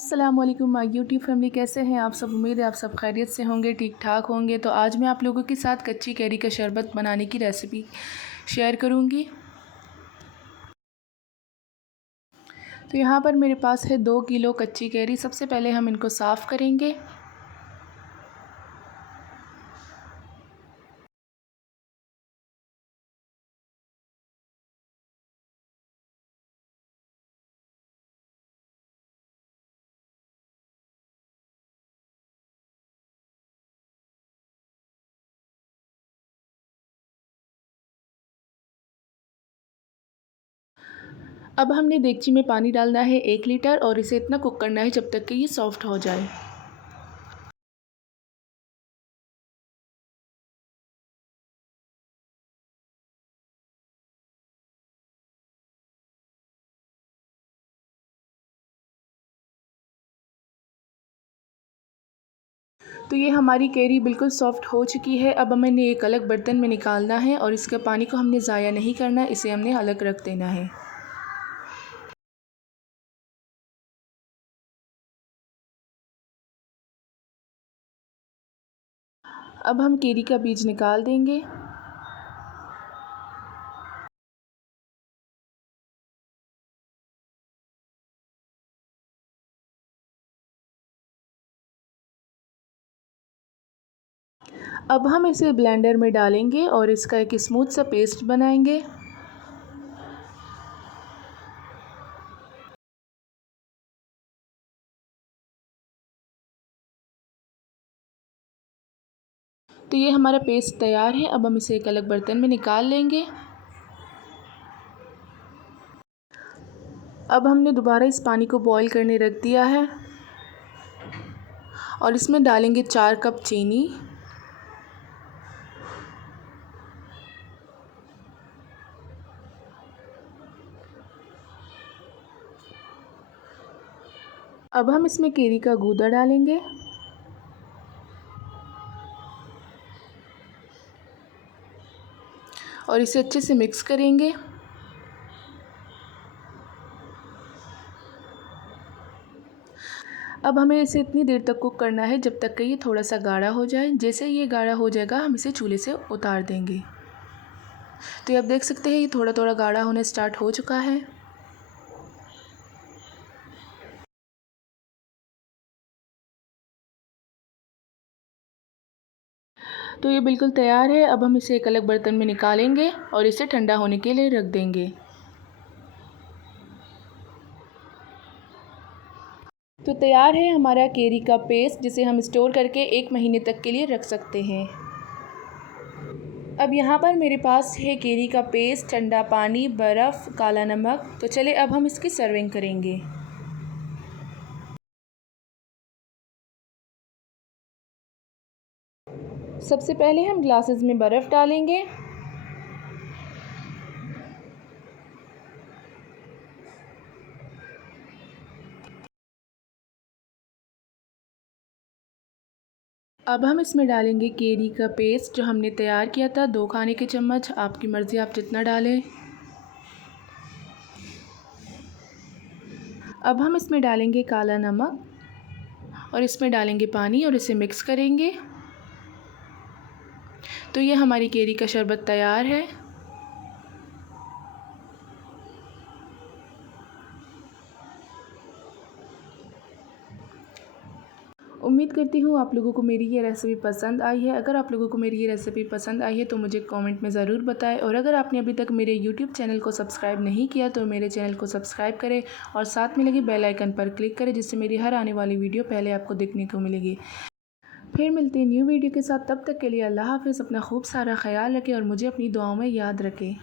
अस्सलाम वालेकुम my YouTube family, कैसे हैं आप सब। उम्मीद है आप सब खैरियत से होंगे, ठीक ठाक होंगे। तो आज मैं आप लोगों के साथ कच्ची कैरी का शरबत बनाने की रेसिपी शेयर करूंगी। तो यहाँ पर मेरे पास है 2 किलो कच्ची कैरी। सबसे पहले हम इनको साफ़ करेंगे। अब हमने देगची में पानी डालना है 1 लीटर और इसे इतना कुक करना है जब तक कि ये सॉफ्ट हो जाए। तो ये हमारी कैरी बिल्कुल सॉफ़्ट हो चुकी है। अब हमें एक अलग बर्तन में निकालना है और इसके पानी को हमने ज़ाया नहीं करना, इसे हमने अलग रख देना है। अब हम कैरी का बीज निकाल देंगे। अब हम इसे ब्लेंडर में डालेंगे और इसका एक स्मूथ सा पेस्ट बनाएंगे। तो ये हमारा पेस्ट तैयार है। अब हम इसे एक अलग बर्तन में निकाल लेंगे। अब हमने दोबारा इस पानी को बॉईल करने रख दिया है और इसमें डालेंगे 4 कप चीनी। अब हम इसमें कैरी का गूदा डालेंगे और इसे अच्छे से मिक्स करेंगे। अब हमें इसे इतनी देर तक कुक करना है जब तक कि ये थोड़ा सा गाढ़ा हो जाए। जैसे ये गाढ़ा हो जाएगा हम इसे चूल्हे से उतार देंगे। तो ये आप देख सकते हैं ये थोड़ा थोड़ा गाढ़ा होने स्टार्ट हो चुका है। तो ये बिल्कुल तैयार है। अब हम इसे एक अलग बर्तन में निकालेंगे और इसे ठंडा होने के लिए रख देंगे। तो तैयार है हमारा कैरी का पेस्ट, जिसे हम स्टोर करके 1 महीने तक के लिए रख सकते हैं। अब यहाँ पर मेरे पास है कैरी का पेस्ट, ठंडा पानी, बर्फ़, काला नमक। तो चले अब हम इसकी सर्विंग करेंगे। सबसे पहले हम ग्लासेस में बर्फ़ डालेंगे। अब हम इसमें डालेंगे कैरी का पेस्ट जो हमने तैयार किया था, 2 खाने के चम्मच। आपकी मर्ज़ी, आप जितना डालें। अब हम इसमें डालेंगे काला नमक और इसमें डालेंगे पानी और इसे मिक्स करेंगे। तो ये हमारी कैरी का शरबत तैयार है। उम्मीद करती हूँ आप लोगों को मेरी ये रेसिपी पसंद आई है। अगर आप लोगों को मेरी ये रेसिपी पसंद आई है तो मुझे कमेंट में ज़रूर बताएं। और अगर आपने अभी तक मेरे यूट्यूब चैनल को सब्सक्राइब नहीं किया तो मेरे चैनल को सब्सक्राइब करें और साथ में लगे बेल आइकन पर क्लिक करें, जिससे मेरी हर आने वाली वीडियो पहले आपको देखने को मिलेगी। फिर मिलते हैं न्यू वीडियो के साथ। तब तक के लिए अल्लाह हाफ़िज़। अपना खूब सारा ख्याल रखें और मुझे अपनी दुआओं में याद रखें।